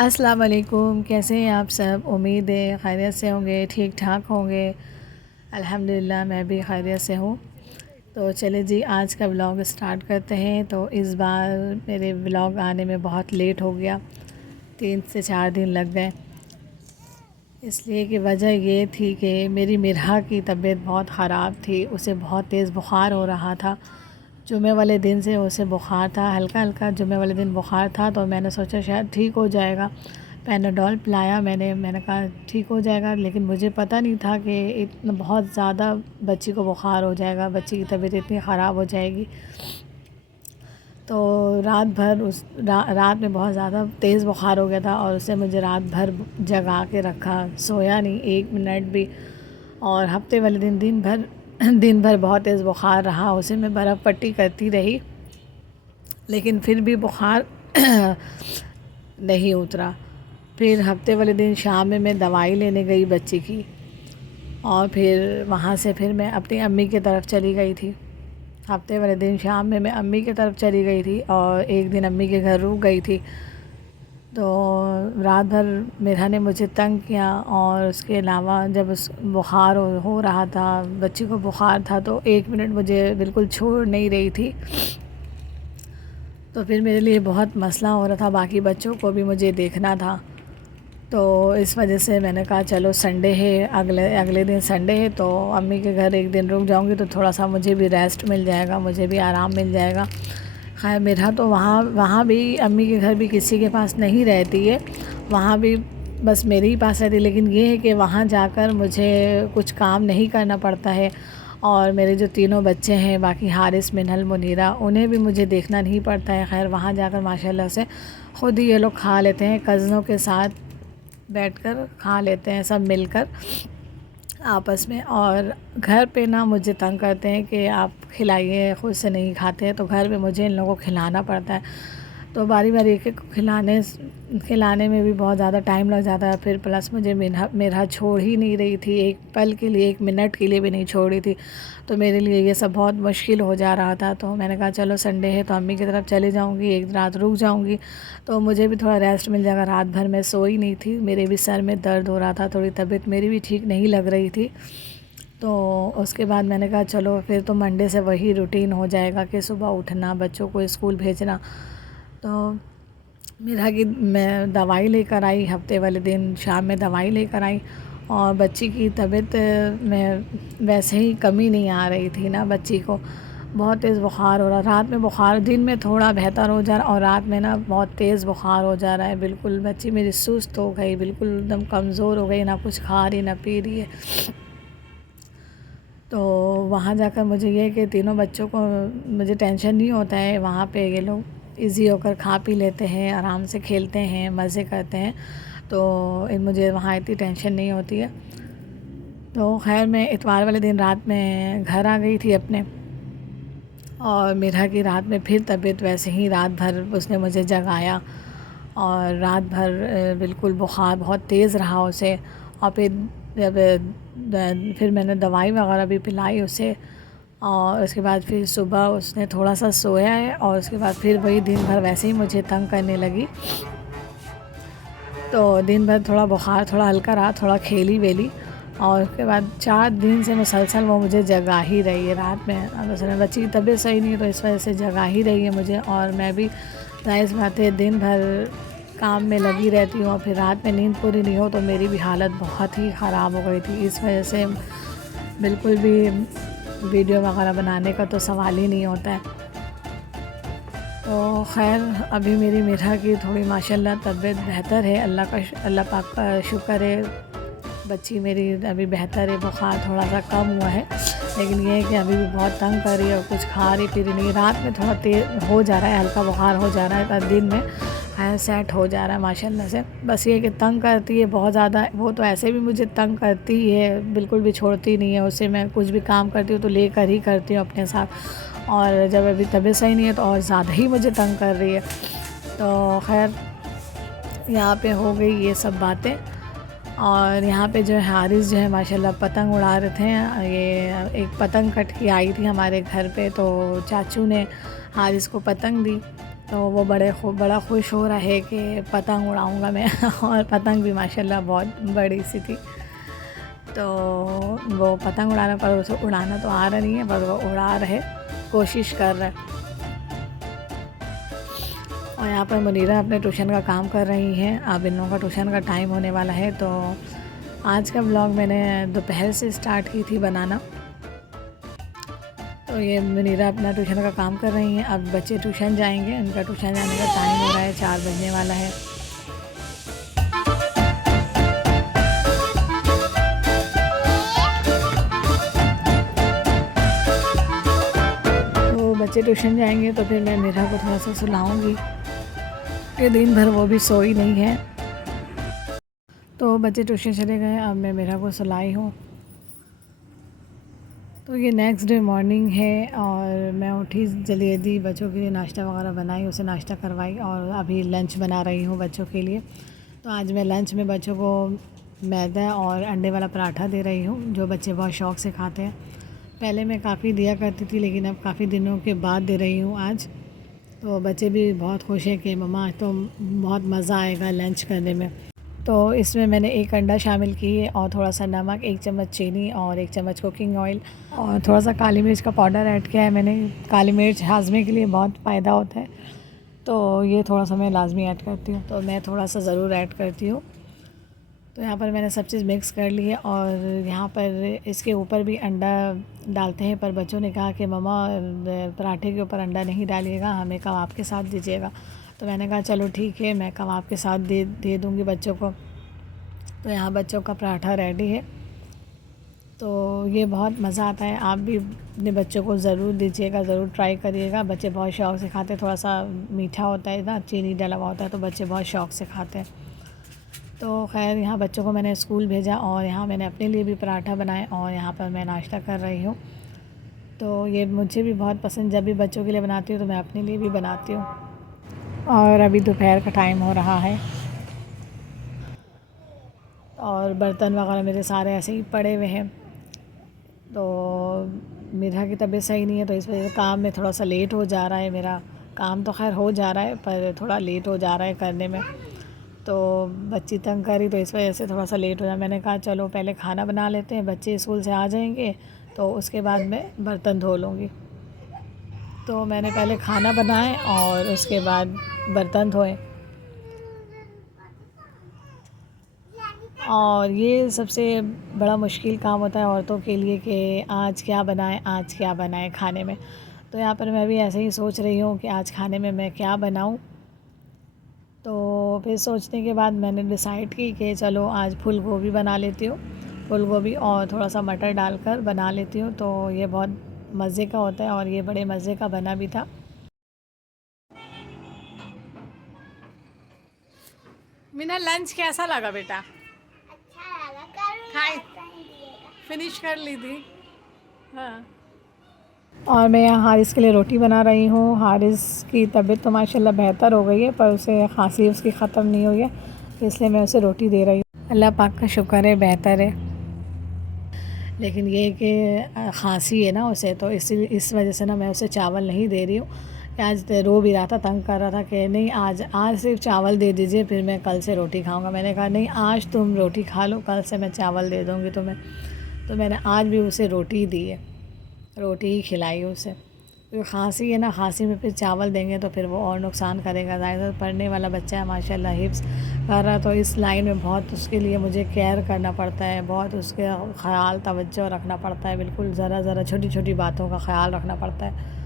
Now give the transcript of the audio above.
السلام علیکم، کیسے ہیں آپ سب؟ امید ہے خیریت سے ہوں گے، ٹھیک ٹھاک ہوں گے۔ الحمدللہ میں بھی خیریت سے ہوں۔ تو چلے جی آج کا ولاگ سٹارٹ کرتے ہیں۔ تو اس بار میرے ولاگ آنے میں بہت لیٹ ہو گیا، 3 سے 4 دن لگ گئے، اس لیے کہ وجہ یہ تھی کہ میری مرحا کی طبیعت بہت خراب تھی، اسے بہت تیز بخار ہو رہا تھا۔ جمعہ والے دن سے اسے بخار تھا، ہلکا ہلکا جمعہ والے دن بخار تھا، تو میں نے سوچا شاید ٹھیک ہو جائے گا، پیناڈول پلایا میں نے کہا ٹھیک ہو جائے گا، لیکن مجھے پتہ نہیں تھا کہ اتنا بہت زیادہ بچی کو بخار ہو جائے گا، بچی کی طبیعت اتنی خراب ہو جائے گی۔ تو رات میں بہت زیادہ تیز بخار ہو گیا تھا، اور اسے مجھے رات بھر جگا کے رکھا، سویا نہیں 1 منٹ بھی۔ اور ہفتے والے دن بھر بہت تیز بخار رہا، اسے میں برف پٹی کرتی رہی، لیکن پھر بھی بخار نہیں اترا۔ پھر ہفتے والے دن شام میں دوائی لینے گئی بچی کی، اور پھر وہاں سے پھر میں اپنی امی کی طرف چلی گئی تھی۔ ہفتے والے دن شام میں امی کی طرف چلی گئی تھی، اور ایک دن امی کے گھر رک گئی تھی۔ تو رات بھر مرحا نے مجھے تنگ کیا، اور اس کے علاوہ جب بخار ہو رہا تھا، بچی کو بخار تھا، تو 1 منٹ مجھے بالکل چھوڑ نہیں رہی تھی۔ تو پھر میرے لیے بہت مسئلہ ہو رہا تھا، باقی بچوں کو بھی مجھے دیکھنا تھا۔ تو اس وجہ سے میں نے کہا چلو سنڈے ہے، اگلے دن سنڈے ہے، تو امی کے گھر ایک دن رک جاؤں گی، تو تھوڑا سا مجھے بھی ریسٹ مل جائے گا، مجھے بھی آرام مل جائے گا۔ خیر مرحا تو وہاں بھی امی کے گھر بھی کسی کے پاس نہیں رہتی ہے، وہاں بھی بس میرے ہی پاس رہتی ہے، لیکن یہ ہے کہ وہاں جا کر مجھے کچھ کام نہیں کرنا پڑتا ہے، اور میرے جو تینوں بچے ہیں، باقی حارث، منہل، منیرہ، انہیں بھی مجھے دیکھنا نہیں پڑتا ہے۔ خیر وہاں جا کر ماشاءاللہ سے خود ہی یہ لوگ کھا لیتے ہیں، کزنوں کے ساتھ بیٹھ کر کھا لیتے ہیں سب مل کر آپس میں۔ اور گھر پہ نہ مجھے تنگ کرتے ہیں کہ آپ کھلائیے، خود سے نہیں کھاتے ہیں، تو گھر پہ مجھے ان لوگوں کو کھلانا پڑتا ہے، تو باری باری ایک ایک کھلانے میں بھی بہت زیادہ ٹائم لگ جاتا ہے۔ پھر پلس مجھے مرحا چھوڑ ہی نہیں رہی تھی، ایک پل کے لیے، 1 منٹ کے لیے بھی نہیں چھوڑ رہی تھی، تو میرے لیے یہ سب بہت مشکل ہو جا رہا تھا۔ تو میں نے کہا چلو سنڈے ہے تو امی کی طرف چلی جاؤں گی، ایک رات رک جاؤں گی، تو مجھے بھی تھوڑا ریسٹ مل جائے گا۔ رات بھر میں سوئی نہیں تھی، میرے بھی سر میں درد ہو رہا تھا، تھوڑی طبیعت میری بھی ٹھیک نہیں لگ رہی تھی۔ تو اس کے بعد میں نے کہا چلو پھر تو منڈے سے وہی روٹین ہو جائے گا کہ صبح اٹھنا، بچوں کو اسکول بھیجنا۔ تو مرحا کی میں دوائی لے کر آئی، ہفتے والے دن شام میں دوائی لے کر آئی، اور بچی کی طبیعت میں ویسے ہی کمی نہیں آ رہی تھی نا، بچی کو بہت تیز بخار ہو رہا، رات میں بخار، دن میں تھوڑا بہتر ہو جا رہا، اور رات میں نا بہت تیز بخار ہو جا رہا ہے، بالکل بچی میری سست ہو گئی، بالکل ایک دم کمزور ہو گئی، نہ کچھ کھا رہی نہ پی رہی ہے۔ تو وہاں جا کر مجھے یہ کہ تینوں بچوں کو مجھے ٹینشن نہیں ہوتا ہے، وہاں پہ یہ لوگ ایزی ہو کر کھا پی لیتے ہیں، آرام سے کھیلتے ہیں، مزے کرتے ہیں، تو مجھے وہاں اتنی ٹینشن نہیں ہوتی ہے۔ تو خیر میں اتوار والے دن رات میں گھر آ گئی تھی اپنے، اور مرحا کی رات میں پھر طبیعت ویسے ہی، رات بھر اس نے مجھے جگایا، اور رات بھر بالکل بخار بہت تیز رہا اسے، اور پھر میں نے دوائی وغیرہ بھی پلائی اسے، اور اس کے بعد پھر صبح اس نے تھوڑا سا سویا ہے، اور اس کے بعد پھر وہی دن بھر ویسے ہی مجھے تنگ کرنے لگی۔ تو دن بھر تھوڑا بخار تھوڑا ہلکا رہا، تھوڑا کھیلی ویلی، اور اس کے بعد 4 دن سے مسلسل وہ مجھے جگا ہی رہی ہے رات میں۔ مثلا بچی کی طبیعت صحیح نہیں ہے، تو اس وجہ سے جگا ہی رہی ہے مجھے، اور میں بھی ظاہر سی بات ہے دن بھر کام میں لگی رہتی ہوں، اور پھر رات میں نیند پوری نہیں ہو تو میری بھی حالت بہت ہی خراب ہو گئی تھی، اس وجہ سے بالکل بھی ویڈیو وغیرہ بنانے کا تو سوال ہی نہیں ہوتا ہے۔ تو خیر ابھی میری مرحا کی تھوڑی ماشاءاللہ طبیعت بہتر ہے، اللہ پاک کا شکر ہے، بچی میری ابھی بہتر ہے، بخار تھوڑا سا کم ہوا ہے، لیکن یہ ہے کہ ابھی بھی بہت تنگ کر رہی ہے، اور کچھ کھا رہی پی رہی نہیں، رات میں تھوڑا تیز ہو جا رہا ہے، ہلکا بخار ہو جا رہا ہے، پر دن میں سیٹ ہو جا رہا ہے ماشاءاللہ سے۔ بس یہ کہ تنگ کرتی ہے بہت زیادہ، وہ تو ایسے بھی مجھے تنگ کرتی ہی ہے، بالکل بھی چھوڑتی نہیں ہے، اسے میں کچھ بھی کام کرتی ہوں تو لے کر ہی کرتی ہوں اپنے ساتھ، اور جب ابھی طبیعت صحیح نہیں ہے تو اور زیادہ ہی مجھے تنگ کر رہی ہے۔ تو خیر یہاں پہ ہو گئی یہ سب باتیں، اور یہاں پہ جو ہے حارث جو ہے ماشاءاللہ پتنگ اڑا رہے تھے، یہ ایک پتنگ کٹ کے آئی تھی ہمارے گھر پہ، تو چاچو نے حارث کو پتنگ دی، تو وہ بڑا خوش ہو رہا ہے کہ پتنگ اڑاؤں گا میں اور پتنگ بھی ماشاءاللہ بہت بڑی سی تھی. تو وہ پتنگ اڑانا پر اسے اڑانا تو آ رہا نہیں ہے، پر وہ اڑا رہے، کوشش کر رہے. اور یہاں پر منیرہ اپنے ٹیوشن کا کام کر رہی ہیں. اب ان لوگوں کا ٹیوشن کا ٹائم ہونے والا ہے. تو آج کا ولاگ میں نے دوپہر سے اسٹارٹ کی تھی بنانا. تو یہ منیرہ اپنا ٹیوشن کا کام کر رہی ہیں. اب بچے ٹیوشن جائیں گے، ان کا ٹیوشن جانے کا ٹائم ہو رہا ہے، 4 بجنے والا ہے. تو بچے ٹیوشن جائیں گے تو پھر میں میرا کو تھوڑا سا سلاؤں گی کہ دن بھر وہ بھی سوئی نہیں ہے. تو بچے ٹیوشن چلے گئے، اب میں میرا کو سلائی ہوں. تو یہ نیکسٹ ڈے مارننگ ہے اور میں اٹھی جلدی بچوں کے لیے ناشتہ وغیرہ بنائی، اسے ناشتہ کروائی اور ابھی لنچ بنا رہی ہوں بچوں کے لیے. تو آج میں لنچ میں بچوں کو میدا اور انڈے والا پراٹھا دے رہی ہوں، جو بچے بہت شوق سے کھاتے ہیں. پہلے میں کافی دیا کرتی تھی، لیکن اب کافی دنوں کے بعد دے رہی ہوں آج. تو بچے بھی بہت خوش ہیں کہ مما آج تو بہت مزہ آئے گا لنچ کرنے میں. تو اس میں نے 1 انڈا شامل کی ہے اور تھوڑا سا نمک، 1 چمچ چینی اور 1 چمچ کوکنگ آئل اور تھوڑا سا کالی مرچ کا پاؤڈر ایڈ کیا ہے میں نے. کالی مرچ ہاضمے کے لیے بہت فائدہ ہوتا ہے، تو یہ تھوڑا سا میں لازمی ایڈ کرتی ہوں. تو میں تھوڑا سا ضرور ایڈ کرتی ہوں. تو یہاں پر میں نے سب چیز مکس کر لی ہے اور یہاں پر اس کے اوپر بھی انڈا ڈالتے ہیں، پر بچوں نے کہا کہ مما پراٹھے کے اوپر انڈا نہیں ڈالیے گا، ہمیں کباب کے ساتھ دیجیے گا. تو میں نے کہا چلو ٹھیک ہے، میں کباب کے ساتھ دے دوں گی بچوں کو. تو یہاں بچوں کا پراٹھا ریڈی ہے. تو یہ بہت مزہ آتا ہے، آپ بھی اپنے بچوں کو ضرور دیجیے گا، ضرور ٹرائی کریے گا. بچے بہت شوق سے کھاتے ہیں، تھوڑا سا میٹھا ہوتا ہے نا، چینی ڈلا ہوا ہوتا ہے، تو بچے بہت شوق سے کھاتے ہیں. تو خیر یہاں بچوں کو میں نے اسکول بھیجا اور یہاں میں نے اپنے لیے بھی پراٹھا بنائے اور یہاں پر میں ناشتہ کر رہی ہوں. تو یہ مجھے بھی بہت پسند، جب بھی بچوں کے لیے بناتی ہوں تو میں اپنے لیے بھی بناتی ہوں. اور ابھی دوپہر کا ٹائم ہو رہا ہے اور برتن وغیرہ میرے سارے ایسے ہی پڑے ہوئے ہیں. تو میرا کی طبیعت صحیح نہیں ہے، تو اس وجہ سے کام میں تھوڑا سا لیٹ ہو جا رہا ہے. میرا کام تو خیر ہو جا رہا ہے، پر تھوڑا لیٹ ہو جا رہا ہے کرنے میں. تو بچی تنگ کری تو اس وجہ سے تھوڑا سا لیٹ ہو جا. میں نے کہا چلو پہلے کھانا بنا لیتے ہیں، بچے اسکول سے آ جائیں گے تو اس کے بعد میں برتن دھو لوں گی. تو میں نے پہلے کھانا بنائے اور اس کے بعد برتن دھوئے. اور یہ سب سے بڑا مشکل کام ہوتا ہے عورتوں کے لیے کہ آج کیا بنائیں کھانے میں. تو یہاں پر میں بھی ایسے ہی سوچ رہی ہوں کہ آج کھانے میں کیا بناؤں. تو پھر سوچنے کے بعد میں نے ڈیسائیڈ کی کہ چلو آج پھول گوبھی بنا لیتی ہوں، پھول گوبھی اور تھوڑا سا مٹر ڈال کر بنا لیتی ہوں. تو یہ بہت مزے کا ہوتا ہے اور یہ بڑے مزے کا بنا بھی تھا. مینا لنچ کیسا لگا بیٹا؟ اچھا لگا، کھائی کر فنش کر لی تھی؟ ہاں. اور میں یہاں حارث کے لیے روٹی بنا رہی ہوں. حارث کی طبیعت تو ماشاءاللہ بہتر ہو گئی ہے، پر اسے کھانسی اس کی ختم نہیں ہوئی ہے، اس لیے میں اسے روٹی دے رہی ہوں. اللہ پاک کا شکر ہے بہتر ہے، لیکن یہ کہ کھانسی ہے نا اسے، تو اس وجہ سے نا میں اسے چاول نہیں دے رہی ہوں. کہ آج رو بھی رہا تھا، تنگ کر رہا تھا کہ نہیں آج صرف چاول دے دیجئے، پھر میں کل سے روٹی کھاؤں گا. میں نے کہا نہیں، آج تم روٹی کھا لو، کل سے میں چاول دے دوں گی تمہیں. تو میں نے آج بھی اسے روٹی دی ہے، روٹی ہی کھلائی اسے. کیونکہ کھانسی ہے نا، کھانسی میں پھر چاول دیں گے تو پھر وہ اور نقصان کرے گا. ظاہر پڑھنے والا بچہ ہے ماشاءاللہ، حفظ کر رہا، تو اس لائن میں بہت اس کے لیے مجھے کیئر کرنا پڑتا ہے، بہت اس کے خیال توجہ رکھنا پڑتا ہے. بالکل ذرا چھوٹی چھوٹی باتوں کا خیال رکھنا پڑتا ہے.